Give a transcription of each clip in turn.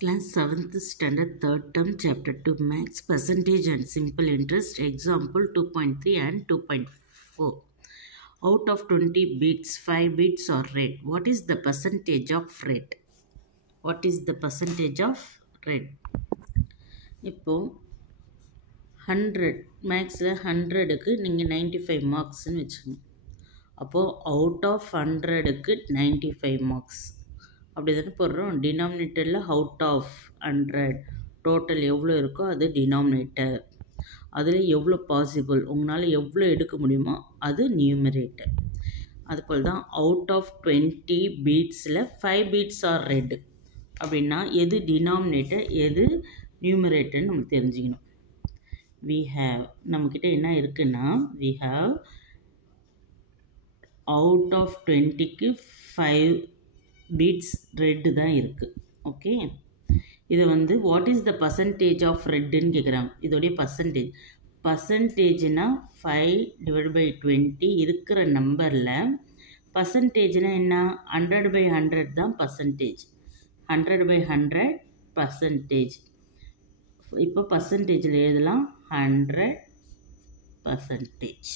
Class 7th Standard 3rd Term Chapter 2 Max Percentage and Simple Interest Example 2.3 and 2.4. Out of 20 bits, 5 bits are red. What is the percentage of red? What is the percentage of red? இப்போ 100 மேக்ஸில் 100க்கு நீங்கள் 95 மார்க்ஸ்ன்னு வச்சுக்கோங்க. அப்போது out of 100க்கு 95 marks அப்படி தானே போடுறோம். டினாமினேட்டரில் அவுட் ஆஃப் 100 டோட்டல் எவ்வளோ இருக்கோ அது டினாமினேட்டர். அதில் எவ்வளோ பாசிபிள் உங்களால் எவ்வளோ எடுக்க முடியுமோ அது நியூமரேட்டர். அதுபோல் தான் அவுட் ஆஃப் 20 பீட்ஸில் 5 பீட்ஸ் ஆர் ரெட் அப்படின்னா எது டினாமினேட்டர் எது நியூமரேட்டர்னு நம்ம தெரிஞ்சுக்கணும். நம்மக்கிட்ட என்ன இருக்குன்னா அவுட் ஆஃப் 20க்கு 5 பீட்ஸ் ரெட்டு தான் இருக்குது. ஓகே, இதை what is the percentage of ரெட்டுன்னு கேட்குறாங்க. இதோடைய பர்சன்டேஜ்னா 5/20 இருக்கிற நம்பரில் பர்சன்டேஜ்னா என்ன 100/100 தான் பர்சன்டேஜ். 100/100 பர்சன்டேஜ். இப்போ பர்சன்டேஜில் எழுதலாம் 100%.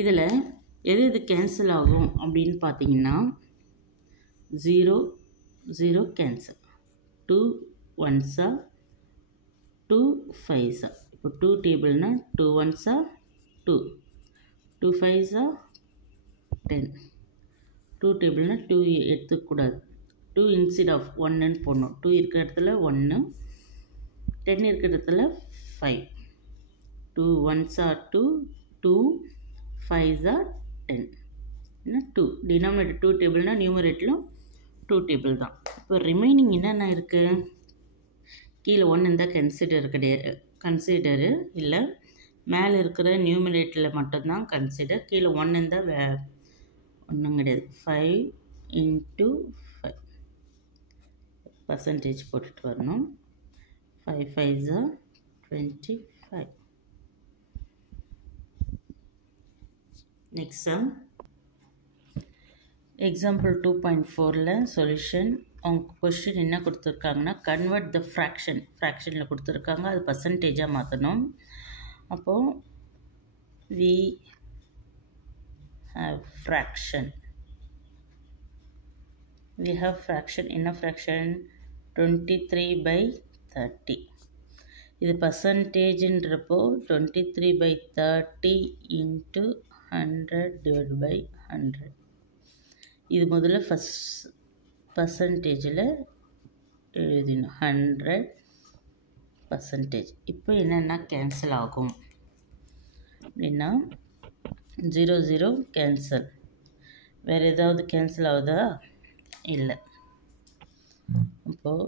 இதில் எது கேன்சல் ஆகும் அப்படின்னு பார்த்தீங்கன்னா 0 0 கேன்சல், 2 1s 2 5s. இப்போ 2 டேபிள்னா 2 1s 2, 2 5s 10. 2 டேபிள்னா 2 எடுத்துக்கூடாது, 2 இன்ஸ்டெட் ஆஃப் 1ன்னு போடணும். 2 இருக்கிற இடத்துல 1, 10 இருக்கிற இடத்துல 5. 2 1s 2, 2 5s 10. 2 டினாமினேட்டர் 2 டேபிள்னா நியூமரேட்டரிலும் 2 டேபிள் தான். இப்போ ரிமைனிங் என்னென்ன இருக்குது? கீழே 1 இருந்தால் கன்சிடரு இல்லை, மேலே இருக்கிற நியூமரேட்டரில் மட்டும்தான் கன்சிடர். கீழே 1 இருந்தால் ஒன்றும் கிடையாது. 5 × 5 பர்சன்டேஜ் போட்டுட்டு வரணும். 5 5s 25. நெக்ஸ்ட் சம் எக்ஸாம்பிள் 2.4ல் சொல்யூஷன். அவங்க கொஸ்டின் என்ன கொடுத்துருக்காங்கன்னா கன்வெர்ட் த ஃப்ராக்ஷனில் கொடுத்துருக்காங்க, அது பர்சன்டேஜாக மாற்றணும். அப்போது we have fraction. என்ன ஃப்ராக்ஷன் 23/30. இது பர்சன்டேஜ்ன்றப்போ 23/30 × 100/100. இது முதல்ல ஃபஸ்ட் பர்சன்டேஜில் எழுதினோம் 100%. இப்போ என்னென்னா கேன்சல் ஆகும் அப்படின்னா 0 0 கேன்சல். வேறு ஏதாவது கேன்சல் ஆகுதா? இல்லை. அப்போது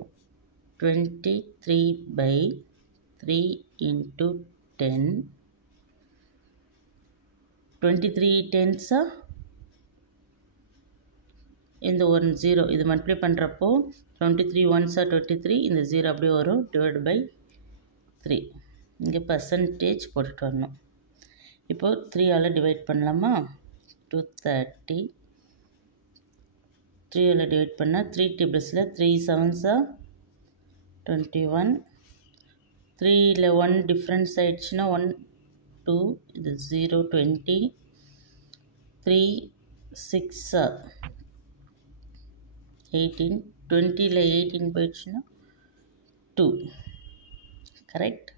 23/3 × 10, 23 10s இந்த 1 0 இது மல்டிப்ளை பண்ணுறப்போ 23 1s 23, இந்த 0 அப்படியே வரும், /3. இங்கே பர்சன்டேஜ் போட்டுட்டு வரணும். இப்போது 3ஆல் டிவைட் பண்ணலாமா? 230. 3ஆல் டிவைட் பண்ணால் 3 டேபிள்ஸில் 3 7s 21. 3ல் 1 டிஃப்ரென்ஸ் ஆயிடுச்சுன்னா 1 2, இது 0 20. 3 6 18. 20ல் 18 போயிடுச்சுன்னா 2. கரெக்ட்.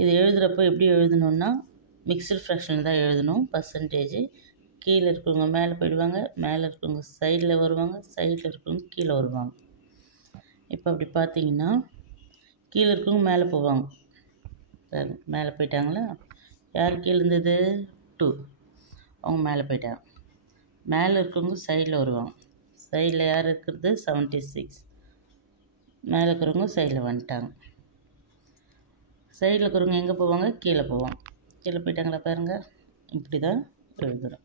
இது எழுதுகிறப்போ எப்படி எழுதணுன்னா மிக்சட் ஃப்ராக்ஷனில் தான் எழுதணும். பர்சன்டேஜ் கீழே இருக்கிறவங்க மேலே போயிடுவாங்க, மேலே இருக்கிறவங்க சைடில் வருவாங்க, சைடில் இருக்கிறவங்க கீழே வருவாங்க. இப்போ அப்படி பார்த்தீங்கன்னா கீழே இருக்கிறவங்க மேலே போவாங்க. மேலே போயிட்டாங்களா? யார் கீழே இருந்தது? 2, அவங்க மேலே போயிட்டாங்க. மேலே இருக்கிறவங்க சைடில் வருவாங்க. சைடில் யார் இருக்கிறது? 76. மேலே இருக்கிறவங்க சைடில் வந்துட்டாங்க. சைடில் இருக்கிறவங்க எங்கே போவாங்க? கீழே போவாங்க. கீழே போயிட்டாங்களா பாருங்கள். இப்படி தான் எழுதுகிறோம்.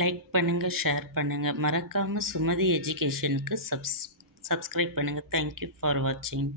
லைக் பண்ணுங்கள், ஷேர் பண்ணுங்கள். மறக்காமல் சுமதி எஜுகேஷனுக்கு சப்ஸ்கிரைப் பண்ணுங்கள். தேங்க்யூ ஃபார் வாட்சிங்.